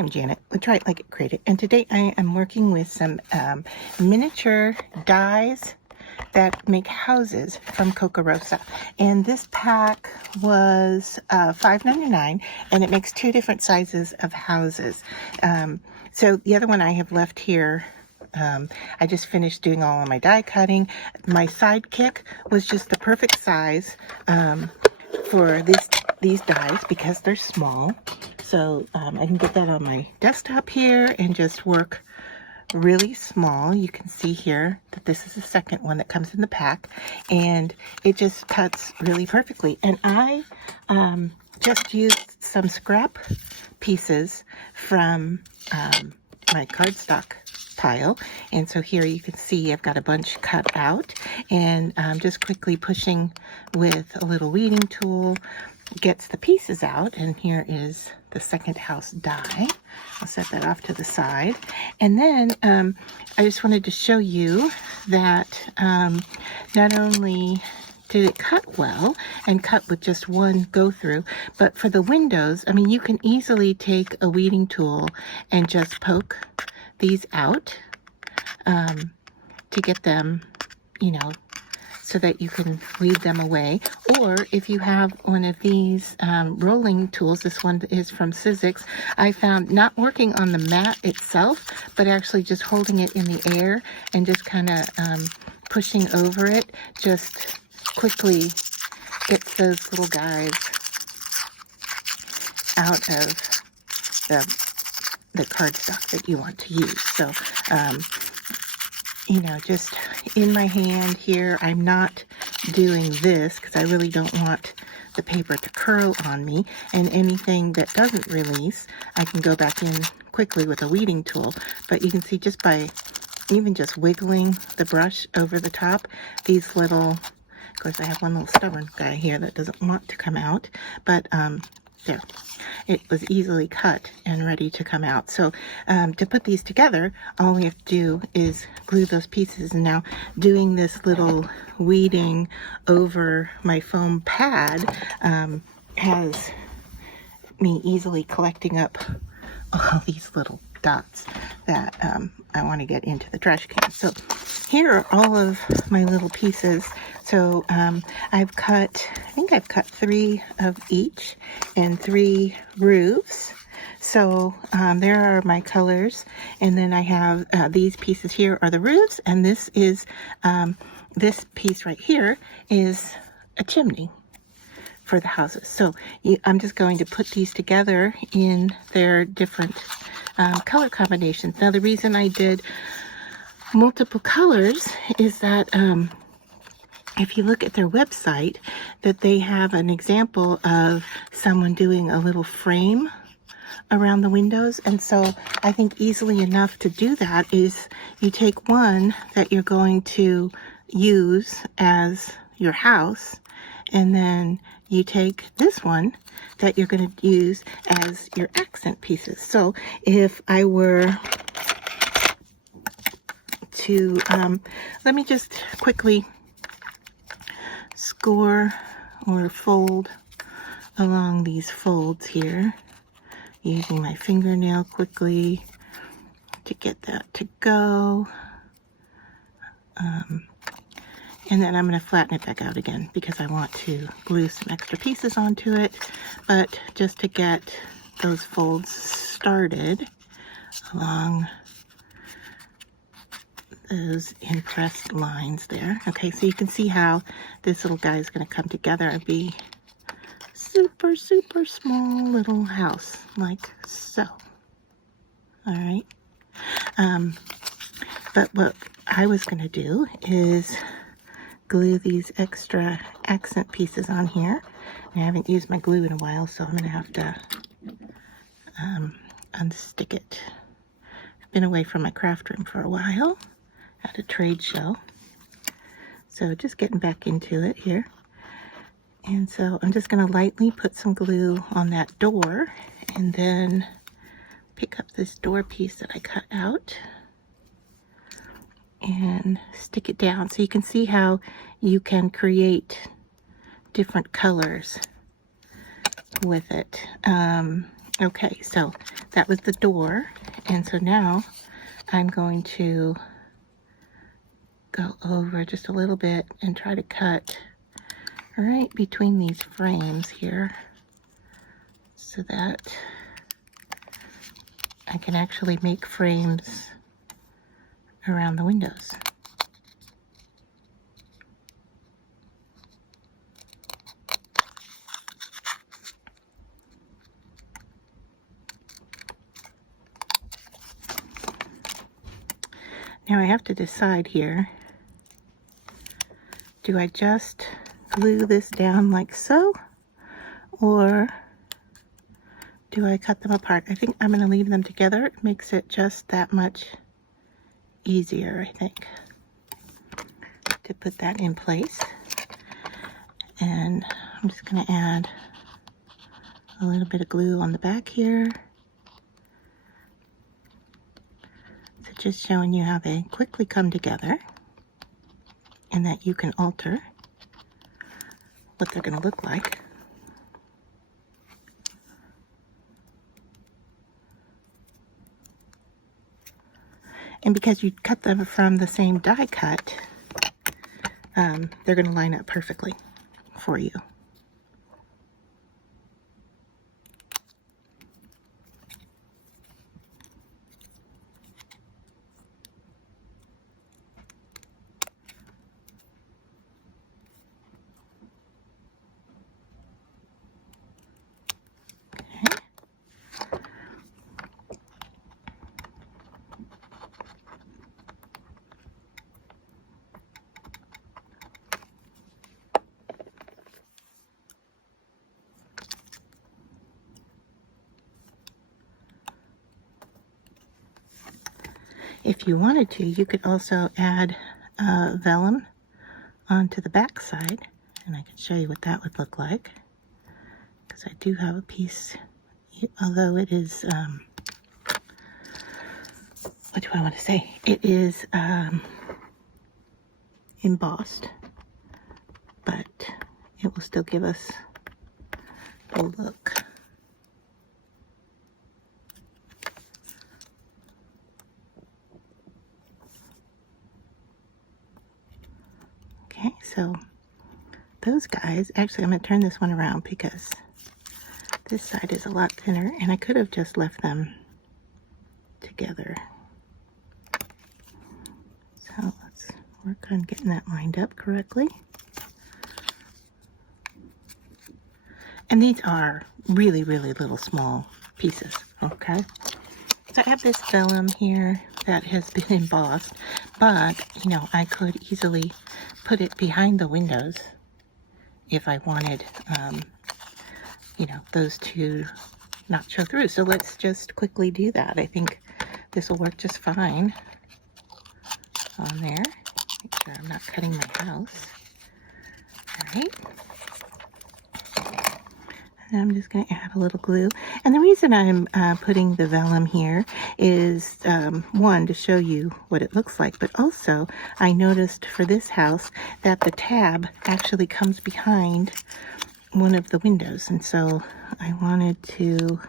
am Janet with Try It Like It Create It, and today I am working with some miniature dies that make houses from Kokorosa. And this pack was $5.99, and it makes 2 different sizes of houses. So the other one I have left here, I just finished doing all of my die cutting. My sidekick was just the perfect size for these dies because they're small. So I can get that on my desktop here and just work really small. You can see here that this is the second one that comes in the pack, and it just cuts really perfectly. And I just used some scrap pieces from my cardstock pile, and so here you can see I've got a bunch cut out, and just quickly pushing with a little weeding tool gets the pieces out. And here is the second house die. I'll set that off to the side. And then I just wanted to show you that not only did it cut well and cut with just one go through, but for the windows, I mean, you can easily take a weeding tool and just poke these out to get them, you know, so that you can weed them away. Or if you have one of these rolling tools, this one is from Sizzix, I found not working on the mat itself, but actually just holding it in the air and just kind of pushing over it, just quickly gets those little guys out of the cardstock that you want to use. So you know, just in my hand here, I'm not doing this because I really don't want the paper to curl on me, and anything that doesn't release, I can go back in quickly with a weeding tool. But you can see just by even just wiggling the brush over the top, these little, of course I have one little stubborn guy here that doesn't want to come out, but there, it was easily cut and ready to come out. So to put these together, all we have to do is glue those pieces. And now doing this little weeding over my foam pad has me easily collecting up all these little dots that I want to get into the trash can. So here are all of my little pieces. So I've cut, I think I've cut 3 of each and 3 roofs. So there are my colors, and then I have these pieces here are the roofs, and this is this piece right here is a chimney for the houses. So I'm just going to put these together in their different color combinations. Now the reason I did multiple colors is that if you look at their website, that they have an example of someone doing a little frame around the windows. And so I think easily enough to do that is you take one that you're going to use as your house, and then you take this one that you're going to use as your accent pieces. So if I were to, let me just quickly score or fold along these folds here, using my fingernail quickly to get that to go. And then I'm going to flatten it back out again because I want to glue some extra pieces onto it. But just to get those folds started along those impressed lines there. Okay, so you can see how this little guy is going to come together and be super, super small little house, like so. All right. But what I was going to do is glue these extra accent pieces on here. I haven't used my glue in a while, so I'm going to have to unstick it. I've been away from my craft room for a while at a trade show, so just getting back into it here. And so I'm just going to lightly put some glue on that door, and then pick up this door piece that I cut out and stick it down. So you can see how you can create different colors with it. Okay, so that was the door, and so now I'm going to go over just a little bit and try to cut right between these frames here so that I can actually make frames around the windows. Now I have to decide here, do I just glue this down like so, or do I cut them apart? I think I'm going to leave them together. It makes it just that much easier, I think, to put that in place. And I'm just going to add a little bit of glue on the back here. So just showing you how they quickly come together and that you can alter what they're going to look like. And because you cut them from the same die cut, they're going to line up perfectly for you. If you wanted to, you could also add vellum onto the back side, and I can show you what that would look like, because I do have a piece, although it is, what do I want to say? It is embossed, but it will still give us the look. Okay, so those guys, actually I'm going to turn this one around because this side is a lot thinner, and I could have just left them together. So let's work on getting that lined up correctly. And these are really, really little small pieces, okay? So I have this vellum here that has been embossed, but, you know, I could easily put it behind the windows if I wanted, you know, those to not show through. So let's just quickly do that. I think this will work just fine on there. Make sure I'm not cutting my house. All right. And I'm just going to add a little glue. And the reason I'm putting the vellum here is, one, to show you what it looks like, but also I noticed for this house that the tab actually comes behind one of the windows. And so I wanted to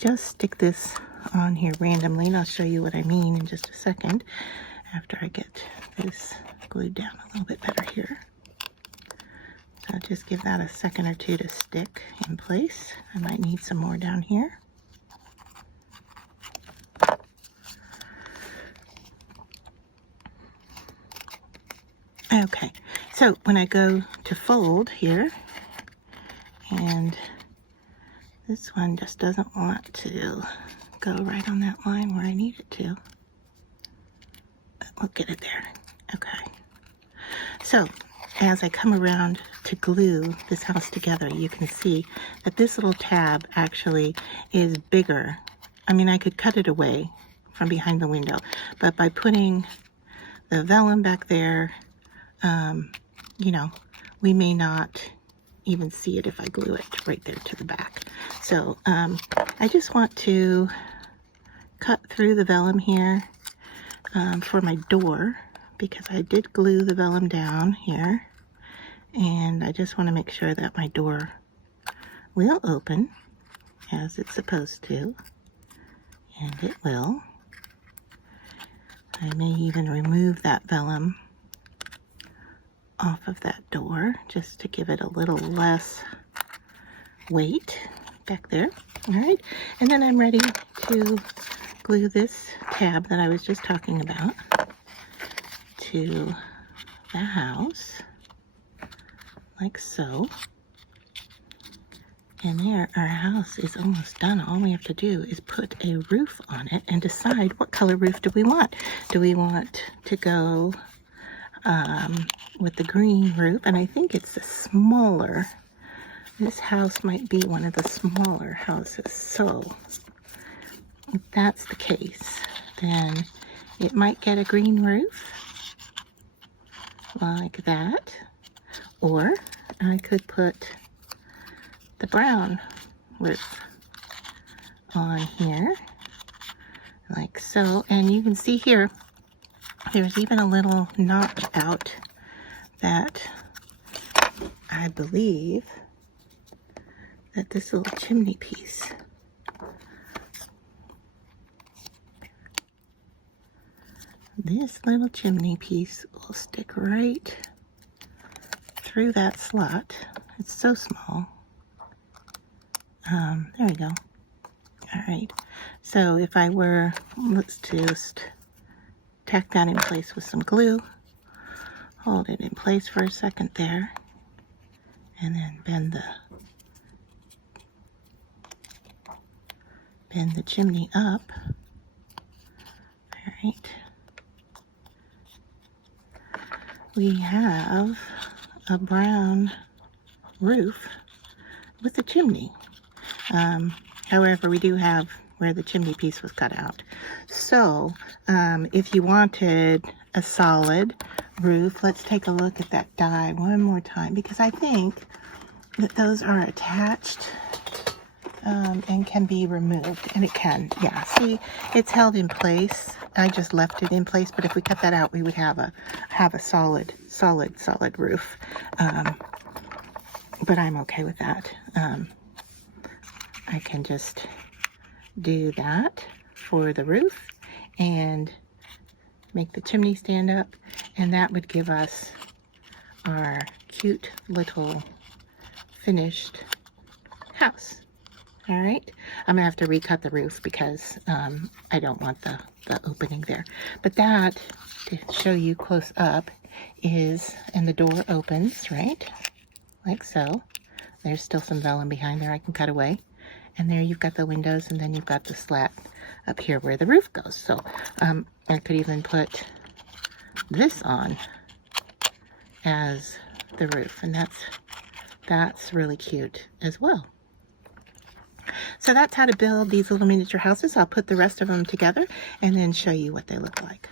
just stick this on here randomly, and I'll show you what I mean in just a second after I get this glued down a little bit better here. So just give that a second or two to stick in place. I might need some more down here. Okay, so when I go to fold here, and this one just doesn't want to go right on that line where I need it to, but we'll get it there. Okay, so as I come around to glue this house together, you can see that this little tab actually is bigger. I mean, I could cut it away from behind the window, but by putting the vellum back there, you know, we may not even see it if I glue it right there to the back. So I just want to cut through the vellum here for my door, because I did glue the vellum down here, and I just want to make sure that my door will open. as it's supposed to, and it will. I may even remove that vellum off of that door just to give it a little less weight back there. All right, and then I'm ready to glue this tab that I was just talking about to the house, like so. And there, our house is almost done. All we have to do is put a roof on it and decide what color roof do we want. Do we want to go with the green roof? And I think it's a smaller, this house might be one of the smaller houses. So if that's the case, then it might get a green roof like that. Or I could put the brown roof on here like so, and you can see here there's even a little notch out that I believe that this little chimney piece will stick right through that slot. It's so small. There we go. All right, so if I were, let's just tack that in place with some glue, hold it in place for a second there, and then bend the chimney up. All right, we have a brown roof with a chimney. However, we do have where the chimney piece was cut out. So if you wanted a solid roof, let's take a look at that die one more time, because I think that those are attached and can be removed, and it can. Yeah, see, it's held in place. I just left it in place, but if we cut that out, we would have a solid roof. But I'm okay with that. I can just do that for the roof and make the chimney stand up, and that would give us our cute little finished house. All right, I'm gonna have to recut the roof because I don't want the opening there. But that, to show you close up, is, and the door opens, right? Like so. There's still some vellum behind there I can cut away. And there you've got the windows, and then you've got the slat up here where the roof goes. So I could even put this on as the roof, and that's really cute as well. So that's how to build these little miniature houses. I'll put the rest of them together and then show you what they look like.